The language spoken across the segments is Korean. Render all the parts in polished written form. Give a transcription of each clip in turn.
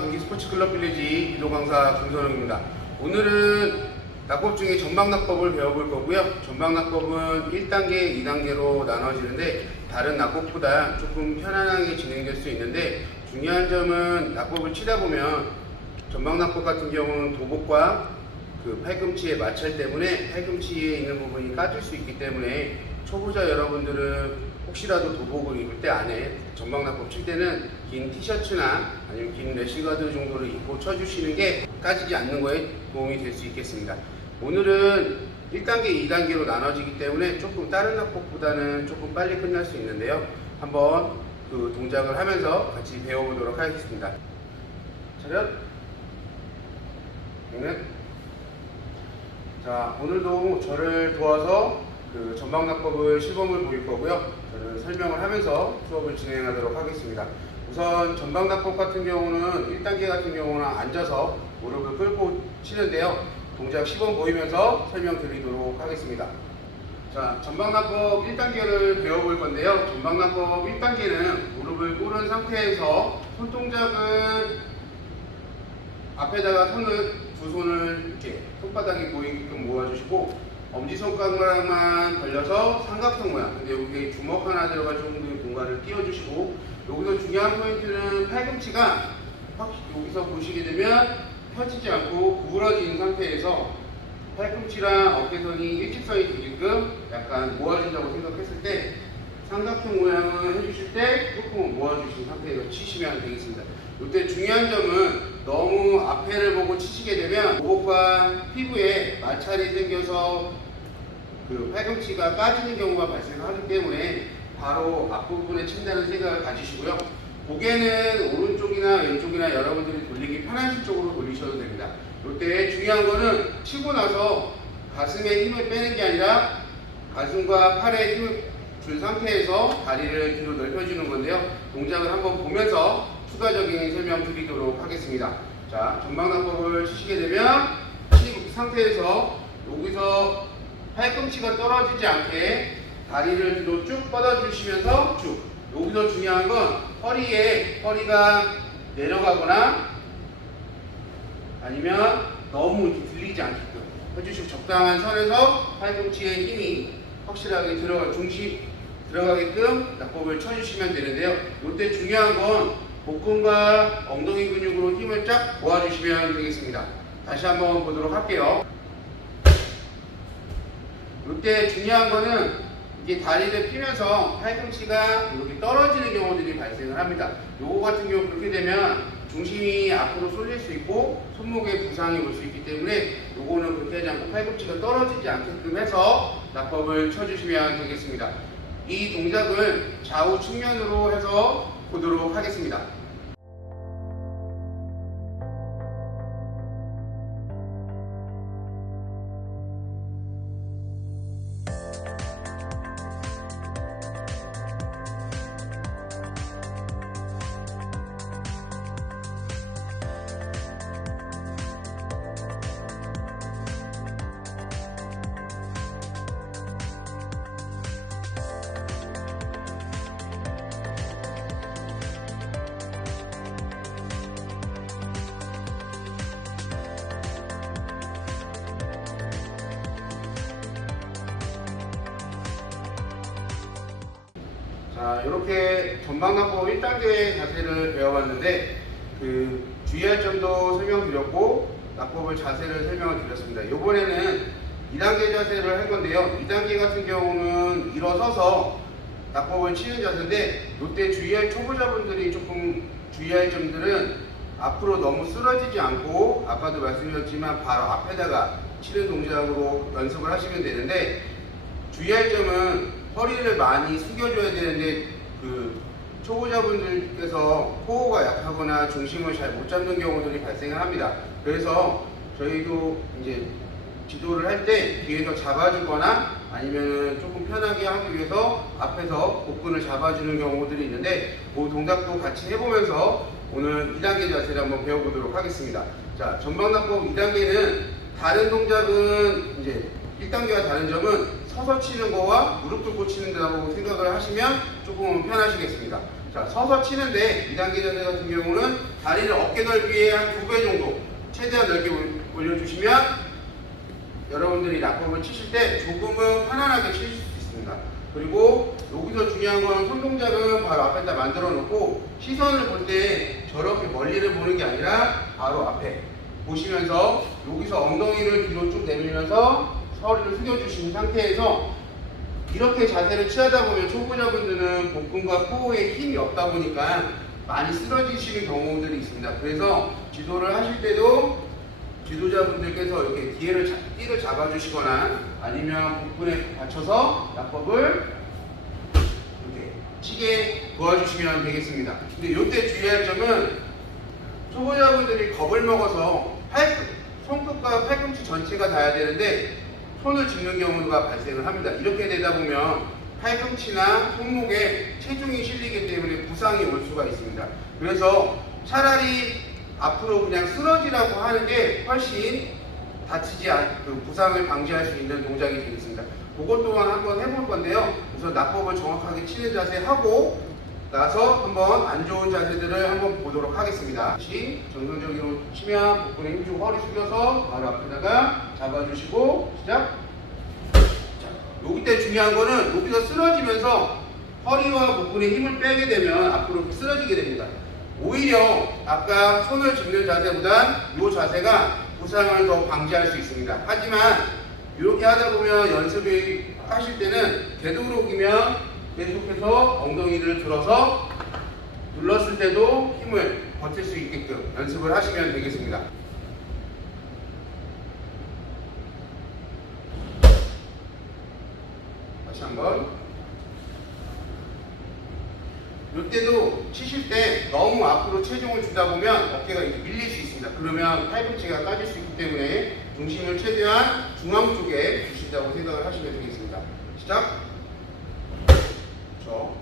경기 스포츠클럽 빌리지 이도 강사 김선웅입니다. 오늘은 낙법 중에 전방낙법을 배워볼 거고요. 전방낙법은 1단계, 2단계로 나눠지는데 다른 낙법보다 조금 편안하게 진행될 수 있는데 중요한 점은 낙법을 치다 보면 전방낙법 같은 경우는 도복과 그 팔꿈치의 마찰 때문에 팔꿈치에 있는 부분이 까질 수 있기 때문에 초보자 여러분들은 혹시라도 도복을 입을 때 안에 전방낙법 칠 때는 긴 티셔츠나 아니면 긴 래시가드 정도를 입고 쳐주시는 게 까지지 않는 거에 도움이 될 수 있겠습니다. 오늘은 1단계, 2단계로 나눠지기 때문에 조금 다른 낙법보다는 조금 빨리 끝날 수 있는데요. 한번 그 동작을 하면서 같이 배워보도록 하겠습니다. 차렷, 네. 자, 오늘도 저를 도와서 그 전방낙법을 시범을 보일 거고요. 저는 설명을 하면서 수업을 진행하도록 하겠습니다. 우선 전방낙법 같은 경우는 1단계 같은 경우는 앉아서 무릎을 꿇고 치는데요. 동작 시범 보이면서 설명드리도록 하겠습니다. 자, 전방낙법 1단계를 배워볼 건데요. 전방낙법 1단계는 무릎을 꿇은 상태에서 손동작은 앞에다가 두 손을 이렇게 손바닥이 보이게끔 모아주시고 엄지손가락만 벌려서 삼각형 모양. 근데 여기 주먹 하나 들어갈 정도의 공간을 띄워주시고 여기서 중요한 포인트는 팔꿈치가 여기서 보시게 되면 펴지지 않고 구부러진 상태에서 팔꿈치랑 어깨선이 일직선이 되게끔 약간 모아준다고 생각했을 때 삼각형 모양을 해주실 때 조금 모아주신 상태에서 치시면 되겠습니다. 이때 중요한 점은 너무 앞에를 보고 치시게 되면 도복과 피부에 마찰이 생겨서 그 팔꿈치가 까지는 경우가 발생하기 때문에 바로 앞부분에 친다는 생각을 가지시고요. 고개는 오른쪽이나 왼쪽이나 여러분들이 돌리기 편하신 쪽으로 돌리셔도 됩니다. 이때 중요한 거는 치고 나서 가슴에 힘을 빼는 게 아니라 가슴과 팔에 힘을 준 상태에서 다리를 뒤로 넓혀주는 건데요. 동작을 한번 보면서 추가적인 설명 드리도록 하겠습니다. 자, 전방낙법을 치시게 되면 이 상태에서 여기서 팔꿈치가 떨어지지 않게 다리를 뒤로 쭉 뻗어주시면서 쭉. 여기서 중요한 건 허리가 내려가거나 아니면 너무 들리지 않게끔 해주시고 적당한 선에서 팔꿈치에 힘이 확실하게 들어가게끔 낙법을 쳐주시면 되는데요. 이때 중요한 건 복근과 엉덩이 근육으로 힘을 쫙 모아주시면 되겠습니다. 다시 한번 보도록 할게요. 이때 중요한 거는 이게 다리를 피면서 팔꿈치가 이렇게 떨어지는 경우들이 발생을 합니다. 요거 같은 경우 그렇게 되면 중심이 앞으로 쏠릴 수 있고 손목에 부상이 올 수 있기 때문에 요거는 그렇게 하지 않고 팔꿈치가 떨어지지 않게끔 해서 낙법을 쳐주시면 되겠습니다. 이 동작을 좌우 측면으로 해서 보도록 하겠습니다. 자, 이렇게 전방낙법 1단계 자세를 배워봤는데 주의할 점도 설명드렸고 낙법을 자세를 설명을 드렸습니다. 이번에는 2단계 자세를 할 건데요. 2단계 같은 경우는 일어서서 낙법을 치는 자세인데 이때 주의할 초보자분들이 조금 주의할 점들은 앞으로 너무 쓰러지지 않고 아까도 말씀드렸지만 바로 앞에다가 치는 동작으로 연습을 하시면 되는데 주의할 점은 허리를 많이 숙여줘야 되는데 그 초보자분들께서 코어가 약하거나 중심을 잘 못 잡는 경우들이 발생을 합니다. 그래서 저희도 이제 지도를 할 때 뒤에서 잡아주거나 아니면 조금 편하게 하기 위해서 앞에서 복근을 잡아주는 경우들이 있는데 그 동작도 같이 해보면서 오늘 2단계 자세를 한번 배워보도록 하겠습니다. 자, 전방낙법 2단계는 다른 동작은 이제 1단계와 다른 점은 서서 치는 거와 무릎 꿇고 치는 거라고 생각을 하시면 조금 편하시겠습니다. 자, 서서 치는데 2단계 자세 같은 경우는 다리를 어깨 넓이의 한 2배 정도 최대한 넓게 올려주시면 여러분들이 낙법을 치실 때 조금은 편안하게 치실 수 있습니다. 그리고 여기서 중요한 건 손 동작은 바로 앞에다 만들어 놓고 시선을 볼 때 저렇게 멀리를 보는 게 아니라 바로 앞에 보시면서 여기서 엉덩이를 뒤로 쭉 내밀면서 허리를 숙여주신 상태에서 이렇게 자세를 취하다 보면 초보자분들은 복근과 코어에 힘이 없다 보니까 많이 쓰러지시는 경우들이 있습니다. 그래서 지도를 하실 때도 지도자분들께서 이렇게 띠를 잡아주시거나 아니면 복근에 받쳐서 낙법을 이렇게 치게 도와주시면 되겠습니다. 근데 이때 주의할 점은 초보자분들이 겁을 먹어서 손끝과 팔꿈치 전체가 닿아야 되는데 손을 짚는 경우가 발생을 합니다. 이렇게 되다 보면 팔꿈치나 손목에 체중이 실리기 때문에 부상이 올 수가 있습니다. 그래서 차라리 앞으로 그냥 쓰러지라고 하는 게 훨씬 다치지 않고 부상을 방지할 수 있는 동작이 되겠습니다. 그것 또한 한번 해볼 건데요. 우선 낙법을 정확하게 치는 자세 하고 나서 한번 안 좋은 자세들을 한번 보도록 하겠습니다. 다시 정상적으로 치면 복근에 힘주고 허리 숙여서 바로 앞에다가 잡아주시고 시작. 자, 여기 때 중요한 거는 여기서 쓰러지면서 허리와 복근에 힘을 빼게 되면 앞으로 쓰러지게 됩니다. 오히려 아까 손을 짚는 자세보단 이 자세가 부상을 더 방지할 수 있습니다. 하지만 이렇게 하다 보면 연습을 하실 때는 되도록이면 계속해서 엉덩이를 들어서 눌렀을 때도 힘을 버틸 수 있게끔 연습을 하시면 되겠습니다. 다시 한번. 이때도 치실 때 너무 앞으로 체중을 주다 보면 어깨가 이렇게 밀릴 수 있습니다. 그러면 팔꿈치가 까질 수 있기 때문에 중심을 최대한 중앙 쪽에 주신다고 생각을 하시면 되겠습니다. 시작! 그렇죠.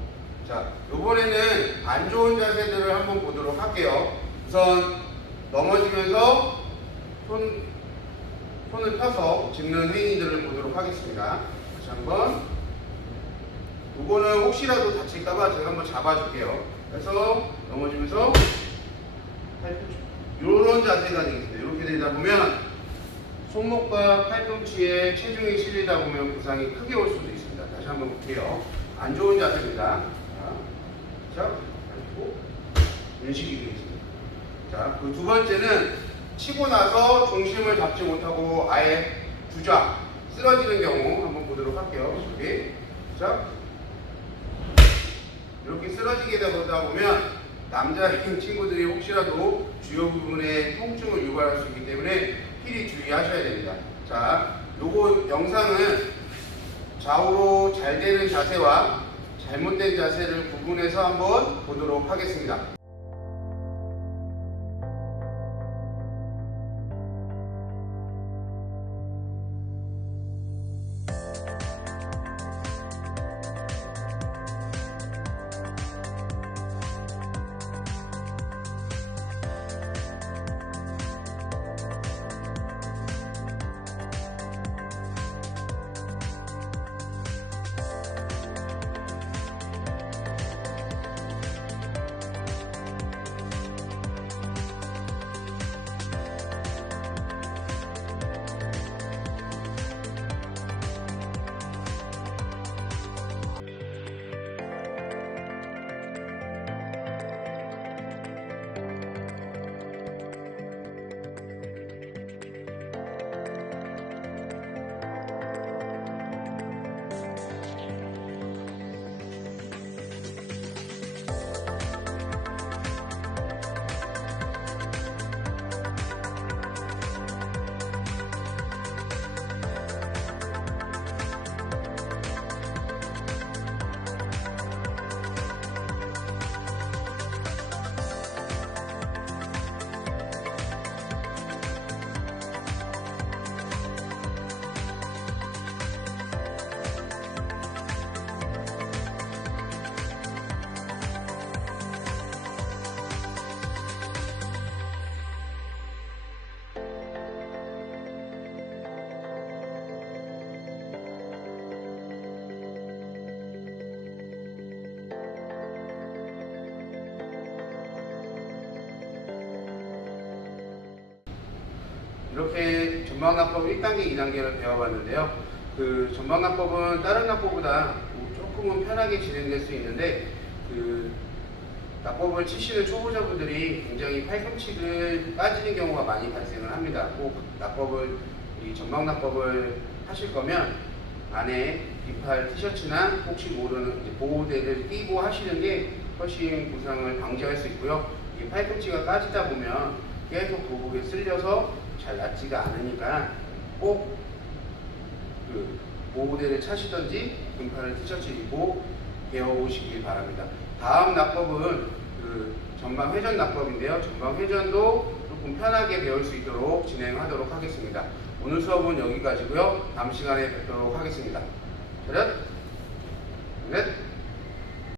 자, 이번에는 안 좋은 자세들을 한번 보도록 할게요. 우선 넘어지면서 손을 펴서 짚는 행위들을 보도록 하겠습니다. 다시 한번. 이거는 혹시라도 다칠까봐 제가 한번 잡아줄게요. 그래서 넘어지면서 팔꿈치 이런 자세가 되겠습니다. 이렇게 되다 보면 손목과 팔꿈치에 체중이 실리다 보면 부상이 크게 올 수도 있습니다. 다시 한번 볼게요. 안 좋은 자세입니다. 자, 그리고 이런 식이 되겠습니다. 자, 그 두 번째는 치고 나서 중심을 잡지 못하고 아예 부좌 쓰러지는 경우 한번 보도록 할게요. 여기. 자. 이렇게 쓰러지게 되다 보면 남자인 친구들이 혹시라도 주요 부분에 통증을 유발할 수 있기 때문에 필히 주의하셔야 됩니다. 자, 요거 영상은 좌우로 잘 되는 자세와 잘못된 자세를 구분해서 한번 보도록 하겠습니다. 이렇게 전방납법 1단계, 2단계를 배워봤는데요. 그 전방납법은 다른 납법보다 조금은 편하게 진행될 수 있는데 그 납법을 치시는 초보자분들이 굉장히 팔꿈치를 빠지는 경우가 많이 발생을 합니다. 꼭 납법을 이 전방납법을 하실 거면 안에 긴팔 티셔츠나 혹시 모르는 보호대를 끼고 하시는 게 훨씬 부상을 방지할 수 있고요. 이 팔꿈치가 까지다 보면 계속 도복에 쓸려서 잘 낫지가 않으니까 꼭 그 보호대를 차시던지 긴팔 티셔츠 입고 배워보시길 바랍니다. 다음 납법은 그 전방 회전 납법인데요. 전방 회전도 조금 편하게 배울 수 있도록 진행하도록 하겠습니다. 오늘 수업은 여기까지고요. 다음 시간에 뵙도록 하겠습니다. 차렷!